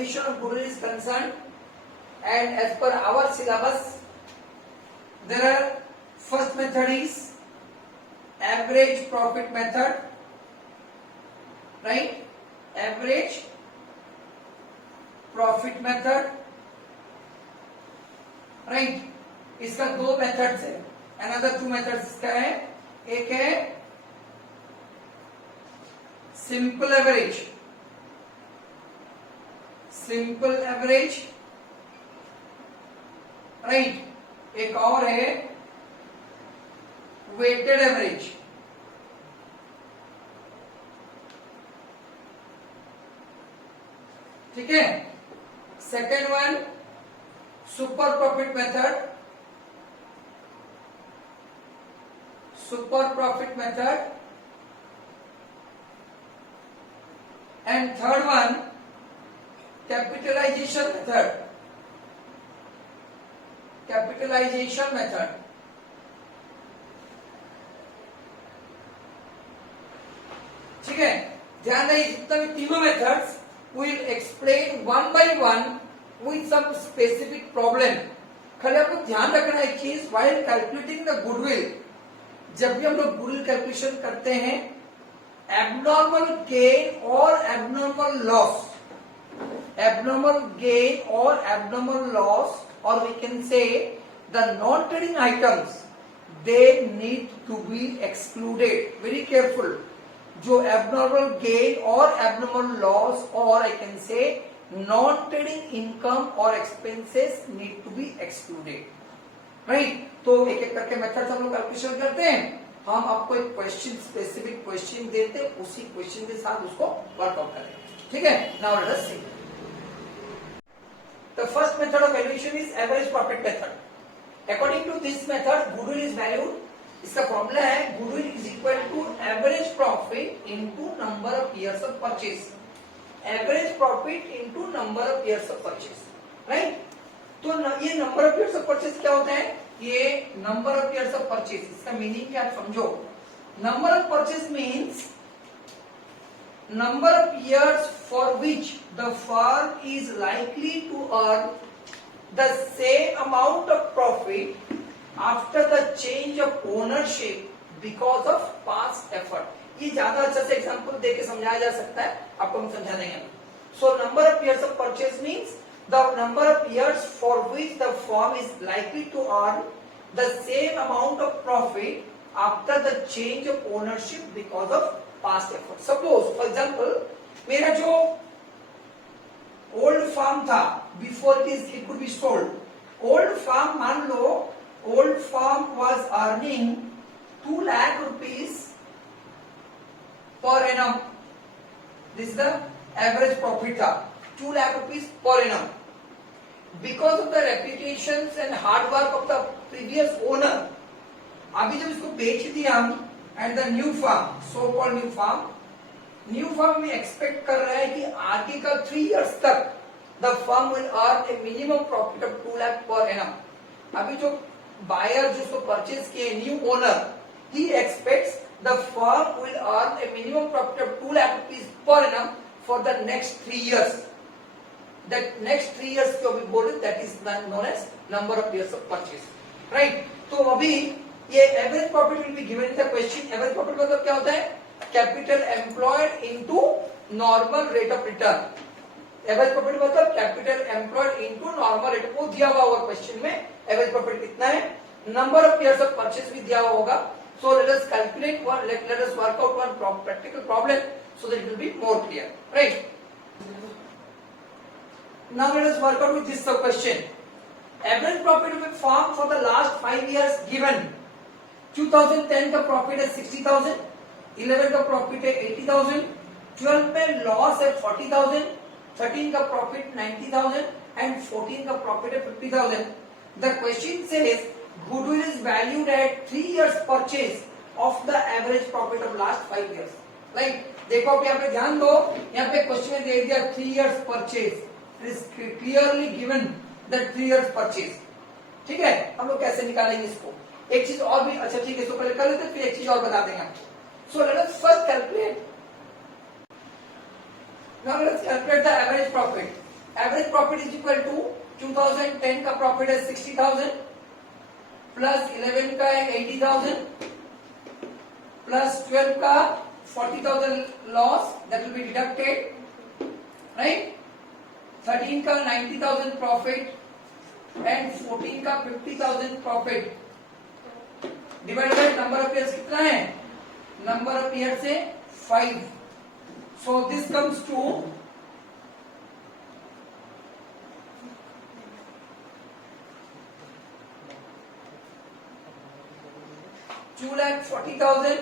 valuation of goodwill is concerned, and as per our syllabus, there are first method is average profit method, right? Average profit method, right? इसका दो methods है, another two methods इसका है, एक है simple average, simple average, right, एक और है वेटेड एवरेज। ठीक है, second one super profit method, super profit method, and third one capitalisation method, capitalisation method. ठीक है, ध्यान रही जितना भी तीनों methods will explain one by one with some specific problem. खाली आपको ध्यान रखना है चीज, व्हाइल कैलकुलेटिंग द गुडविल, जब भी हम लोग गुडविल कैलकुलेशन करते हैं, एबनॉर्मल गेन और एबनॉर्मल लॉस, एबनॉर्मल गेन और एबनॉर्मल लॉस, और we can say the non trading items, they need to be excluded. Very careful, जो एबनॉर्मल गेन और एबनॉर्मल लॉस और I can say non trading income और expenses need to be excluded, right. तो एक एक करके methods हम लोग कैलकुलेशन करते हैं। हम आपको एक क्वेश्चन, स्पेसिफिक क्वेश्चन देते हैं, उसी क्वेश्चन के साथ उसको वर्कआउट करें। ठीक है, now let us see the first method of valuation is average profit method. According to this method goodwill is valued, इसका फॉर्मूला है goodwill is equal to average profit into number of years of purchase, average profit into number of years of purchase, right. तो ये number of years of purchase क्या होता है? ये number of years of purchase, इसका meaning क्या आप समझो। Number of purchase means number of years for which the firm is likely to earn the same amount of profit after the change of ownership because of past effort। ये ज्यादा अच्छा से example देके समझाया जा सकता है, आपको हम समझा देंगे। So number of years of purchase means the number of years for which the firm is likely to earn the same amount of profit after the change of ownership because of past effort। Suppose for example मेरा जो old firm था, before it could be sold, old firm मान लो old firm was earning 2 lakh rupees per annum, this the average profit था 2 lakh rupees per annum. Because of the reputation and hard work of the previous owner, अभी जब इसको बेच दिया हम and the new firm, so called new firm में expect कर रहा है कि आगे का 3 इयर्स तक the firm will earn a minimum profit of 2 lakh per annum. अभी जो बायर जो उसको परचेज किए new owner, he expects the firm will earn a minimum profit of 2 lakh rupees per annum for the next 3 years. That next 3 years जो अभी बोले that is known as number of years of purchase, right. तो अभी ये average profit will be given in the question. Average profit मतलब क्या होता है? Capital employed into normal rate of return. Average profit मतलब capital employed into normal rate, वो दिया हुआ होगा क्वेश्चन में एवरेज प्रॉफिट कितना है। Number of years of purchase भी दिया हुआ होगा। सो let us calculate one, let us work out one practical problem so that it will be more clear, right. Now let us work out with this question. Average profit of a firm for the last 5 years given। 2010 का profit है 60,000, 11 का profit है 80,000, 12 में loss है 40,000, 13 का profit 90,000 and 14 का profit है 50,000। The question says goodwill is valued at 3 years purchase of the average profit of last 5 years. Like देखो अब यहाँ पे ध्यान दो, यहाँ पे क्वेश्चन में दे दिया 3 years purchase, it is clearly given that 3 years purchase. ठीक है, हम लोग कैसे निकालेंगे इसको? एक चीज और भी, अच्छा ठीक है, इसको पहले कर लेते हैं, फिर एक चीज और बता देंगे आपको। So let us first calculate, now let's calculate the average profit. Average profit is equal to 2010 का प्रॉफिट है 60,000 प्लस 11 का है 80,000 प्लस 12 का 40,000 loss that will be deducted, right. 13 का 90,000 प्रॉफिट एंड 14 का 50,000 profit divided by number of years कितना है, number of years है 5. So this comes to 2,40,000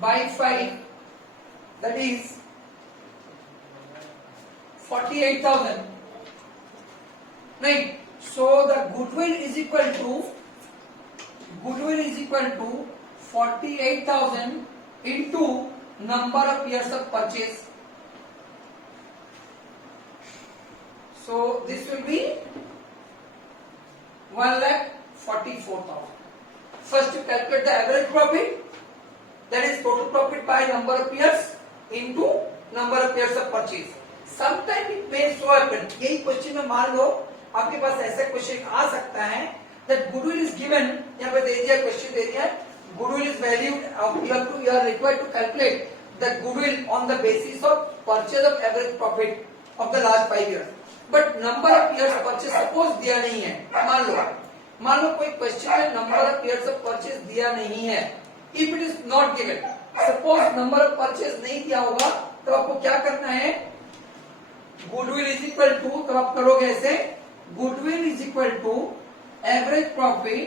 by 5, that is 48,000. Right. So the goodwill is equal to 48,000 into number of years of purchase. So this will be 1,44,000. First you calculate the average profit, that is total profit by number of years into number of years of purchase. Sometime it may so happen, यही question में मान लो आपके पास ऐसा question आ सकता है that goodwill is given, यहाँ पे दे दिया क्वेश्चन दे दिया goodwill is valued, you are required to calculate the goodwill on the basis of purchase of average profit of the last 5 years. But number of years purchase suppose दिया नहीं है, मान लो कोई question में number of years of purchase दिया नहीं है. If it is not given, suppose number of purchase नहीं दिया होगा तो आपको क्या करना है, goodwill is equal to, तो आप करोगे ऐसे, goodwill is equal to average profit,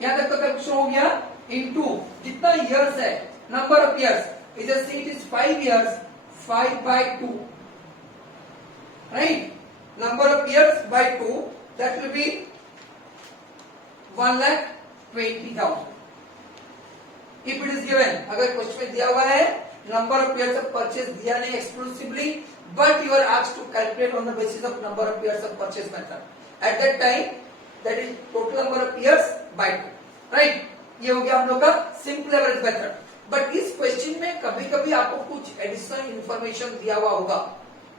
यहां तक तो कैलकुलेशन हो गया, into जितना years है, number of years, is a see it is 5 years, 5 by 2, right, number of years by 2, that will be 1,20,000. If it is given, अगर question में दिया हुआ है number of years of purchase दिया नहीं exclusively, but you are asked to calculate on the basis of number of years of purchase method. At that time, that is total number of years by 2, right? ये हो गया हम लोग का simple average method. But इस question में कभी-कभी आपको कुछ additional information दिया हुआ होगा,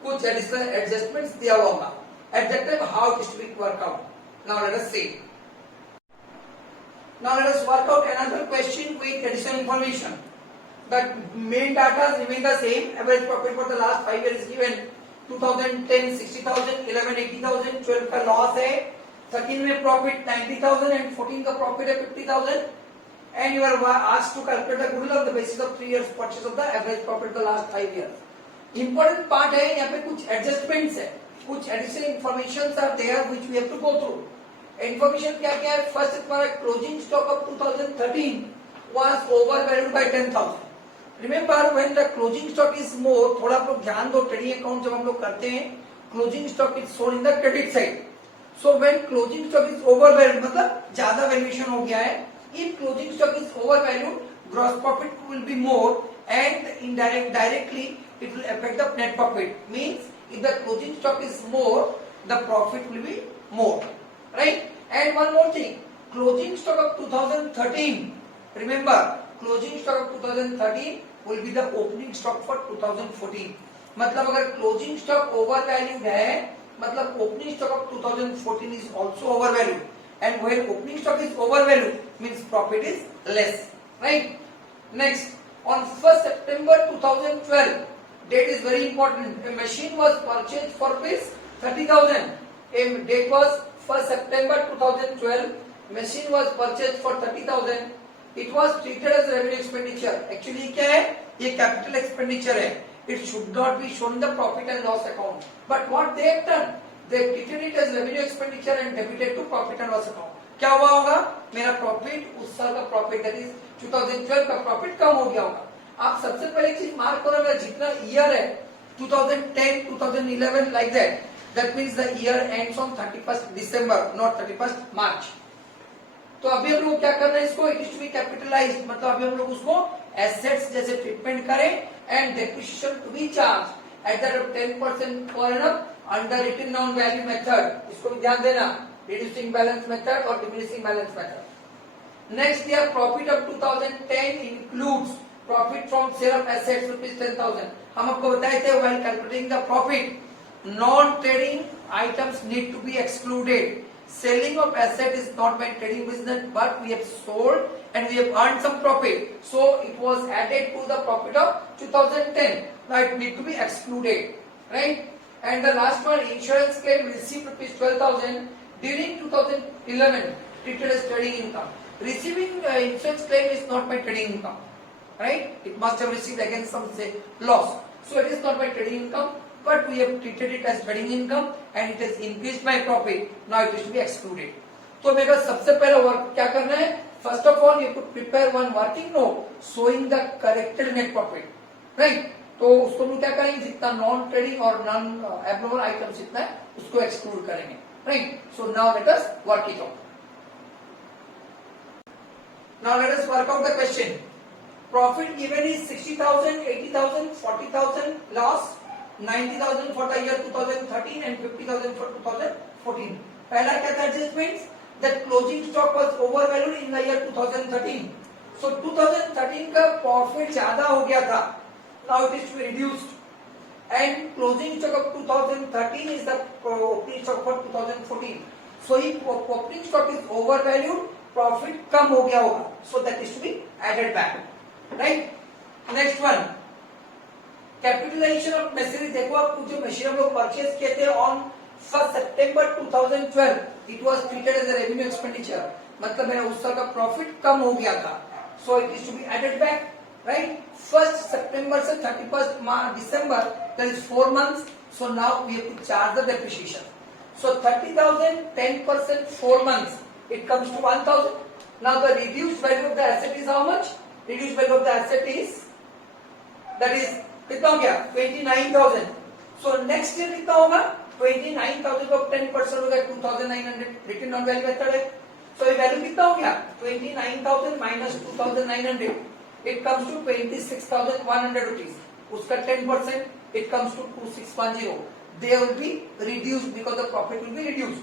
कुछ additional adjustments दिया हुआ होगा. At that time, how it is to be worked out? Now let us see. Now let us work out another question with additional information. The main data remain the same. Average profit for the last 5 years is given 2010 60,000, 11 80,000, 12 का loss है, 13 में profit 90,000 and 14 का profit है 50,000. And you are asked to calculate the goodwill on the basis of 3 years purchase of the average profit the last 5 years. Important part है यहाँ पे कुछ adjustments है, कुछ additional informations are there which we have to go through. Information क्या क्या है? First हमारा closing stock of 2013 was overvalued by 10,000. Remember when the closing stock is more, थोड़ा आप लोग ध्यान दो, ट्रेडिंग अकाउंट जब हम लोग करते हैं, closing stock is shown in the credit side. So when closing stock is overvalued, मतलब ज्यादा वैल्यूएशन हो गया है. If closing stock is overvalued, gross profit will be more and directly it will affect the net profit. Means if the closing stock is more, the profit will be more. Right? And one more thing, closing stock of 2013, remember closing stock of 2013 will be the opening stock for 2014. मतलब अगर closing stock overvalued है, मतलब opening stock of 2014 is also overvalued, and when opening stock is overvalued means profit is less, right? Next, on 1st September 2012, date is very important. A machine was purchased for rupees 30,000. A date was 1st September 2012. Machine was purchased for 30,000. It was treated as revenue expenditure. Actually क्या है? ये capital expenditure है. It should not be shown in the profit and loss account. But what they have done? They treated it as revenue expenditure and debited to profit and loss account. क्या हुआ होगा? मेरा profit उस साल का profit that is 2012 का profit कम हो गया होगा. आप सबसे पहले चीज मार्क करो, मेरा जितना year है 2010, 2011 like that. That means the year ends on 31st December, not 31st March. तो अभी हम लोग क्या कर रहे हैं, इसको it is to be capitalized, मतलब अभी हम लोग उसको एसेट्स जैसे ट्रीटमेंट करें and depreciation to be charged at the rate of 10% per annum under written down value method. इसको भी ध्यान देना, रिड्यूसिंग बैलेंस मेथड और diminishing balance method. Next year profit of 2010 includes profit from sale of assets rupees 10,000. हम आपको बताए थे while calculating the profit non trading items need to be excluded. Selling of asset is not my trading business, but we have sold and we have earned some profit. So it was added to the profit of 2010. Now it need to be excluded, right? And the last one, insurance claim received rupees 12,000 during 2011, treated as trading income. Receiving insurance claim is not my trading income, right? It must have received against some say loss. So it is not my trading income. But we have treated it as trading income and it has increased my profit. Now it is to be excluded. तो मेरे को सबसे पहला work क्या करना है? First of all, you have to prepare one working note showing the corrected net profit, right? तो उसको हम क्या करेंगे? जितना नॉन ट्रेडिंग और नॉन एबनॉर्मल आइटम्स जितना है उसको एक्सक्लूड करेंगे, right? So now let us work it out. Now let us work out the question. Profit given is 60,000, 80,000, 40,000 loss. 90,000 for the year 2013 and 50,000 for 2014. पहला क्या था adjustments? That closing stock was overvalued in the year 2013. So 2013 का profit ज्यादा हो गया था. Now it is to be reduced. And closing stock of 2013 is the opening stock for 2014. So if opening stock is overvalued, profit कम हो गया होगा. So that is to be added back. Right? Next one. Capitalization of machinery. देखो आप जो machine हम लोग purchase किए थे on 1 September 2012, it was treated as a revenue expenditure. मतलब मेरा उस साल का प्रॉफिट कम हो गया था. So it is to be added back, right? 1 सितंबर से 31 दिसंबर, that is 4 months. So now we have to charge the depreciation. So 30,000 10% 4 months, it comes to 1,000. Now the reduced value of the asset is how much? Reduced value of the asset is that is कितना हो गया? 29,000. So next year कितना होगा? 29,000 को 10% हो गया 2,900. Return on value method है. सो ये वैल्यू कितना हो गया? 29,000 minus 2,900, it comes to 26,100 rupees. उसका 10%, it comes to 2,610. They will be reduced because the profit will be reduced.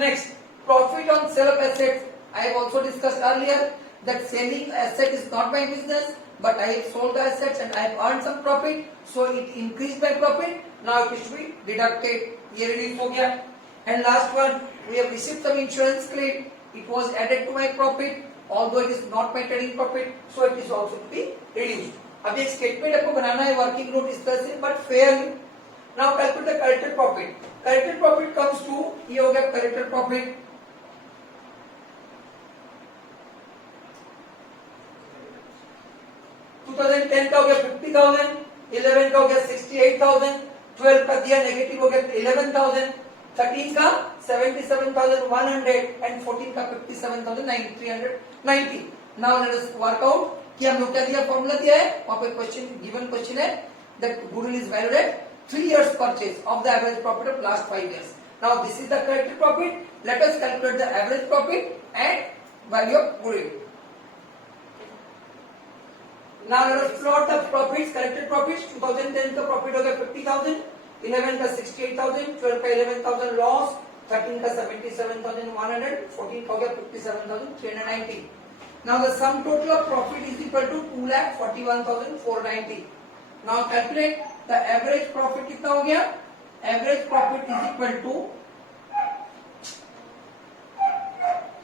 Next, profit on sale of assets. I have also discussed earlier that selling asset is not my business, but I have sold the assets and I have earned some profit, so it increased my profit. Now it is to be deducted. ये release हो गया. And last one, we have received some insurance claim. It was added to my profit, although it is not my trading profit, so it is also to be reduced. अब एक statement आपको बनाना है working note इस तरह से, but fairly. Now calculate the corrected profit. Corrected profit comes to, ये हो गया corrected profit. 2010 का हो गया 50,000, 11 का हो गया 68,000, 12 का दिया नेगेटिव हो गया 11,000, 13 का 77,100 एंड 14 का 57,390. नाउ लेट अस वर्क आउट कि हम लोग क्या दिया, फॉर्मूला दिया है. वहां पे क्वेश्चन गिवन क्वेश्चन है that goodwill is valued at 3 years purchase of the average profit of last 5 years. Now this is the corrected profit. Let us calculate the average profit and value of goodwill. Now let us plot the profits, corrected profits. 2010 का profit हो गया 50,000, 11 का 68,000, 12 का 11,000 loss, 13 का 77,100, 14 का हो गया 57,390. Now the sum total of profit is equal to 2,41,490. Now calculate the average profit. कितना हो गया? Average profit is equal to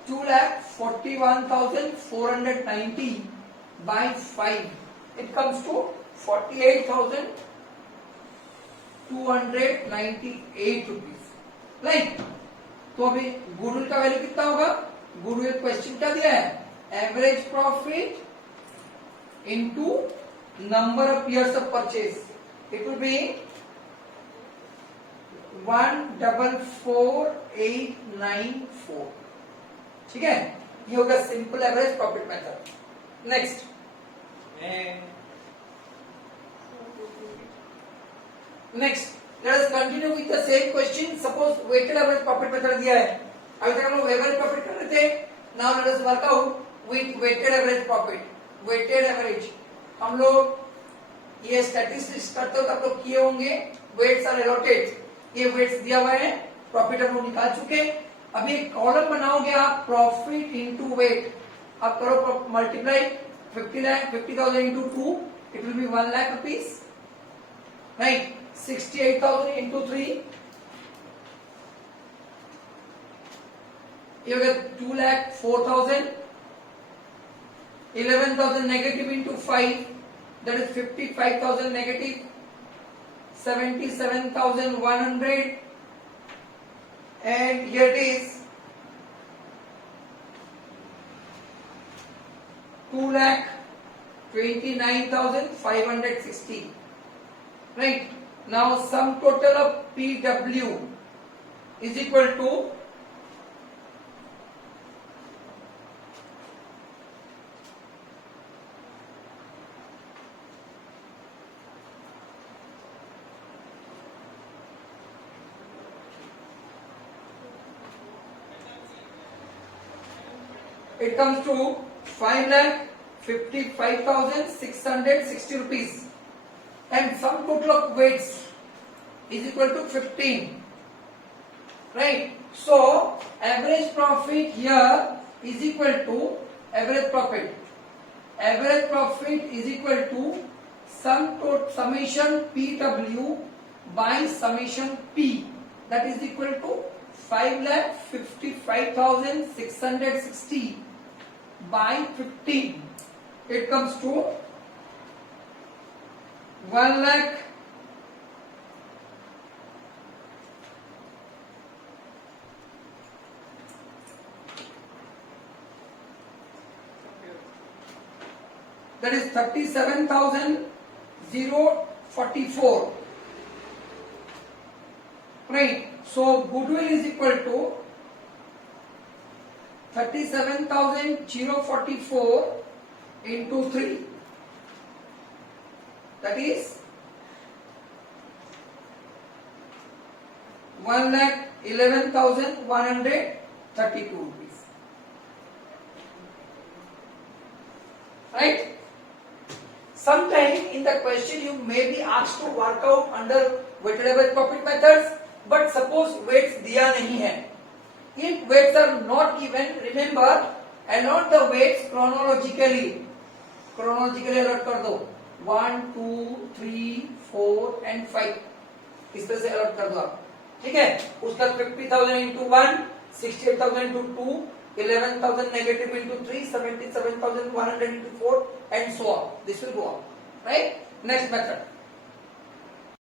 2,41,490 by 5. It comes to 48,298 rupees. Right? तो अभी गुडविल का वैल्यू कितना होगा? गुडविल क्वेश्चन क्या दिया है? Average profit into number of years of purchase. It will be 144,894. ठीक है, ये होगा simple average profit method. Next, let us continue with the same question. Suppose weighted average profit method दिया है. अभी तक हम लोग एवरेज प्रॉफिट कर रहे थे. Now let us work out with weighted average profit. weighted average हम लोग ये स्टैटिस्टिक्स करते हो तो आप लोग किए होंगे. weights are allotted. ये weights दिया हुआ है, प्रॉफिट हम लोग निकाल चुके. अभी एक कॉलम बनाओगे आप, प्रॉफिट इनटू वेट. अब करो multiply. 50,000 into 2, it will be 1 lakh rupees. Right? 68,000 into 3, you get 2 lakh 4,000. 11,000 negative into 5, that is 55,000 negative. 77,100, and here it is 2,29,560. Right? Now sum total of PW is equal to it comes to 5,55,660 rupees, and sum total of weights is equal to 15. Right? So average profit here is equal to average profit. Average profit is equal to summation PW by summation P, that is equal to 5,55,660 by 15. It comes to 1 lakh 37,044. Right? So goodwill is equal to 37,044 into 3, that is 1,11,132 rupees. Right? Sometime in the question you may be asked to work out under weighted average profit methods, but suppose weights दिया नहीं है. If weights are not given, remember allot the weights chronologically. Chronologically allot कर दो. 1, 2, 3, 4 and 5. इस तरह से allot कर दो आप. ठीक है? उसका 50,000 into 1, 68,000 into 2, 11,000 negative into 3, 77,100 into 4 and so on. This will go on. Right? Next method.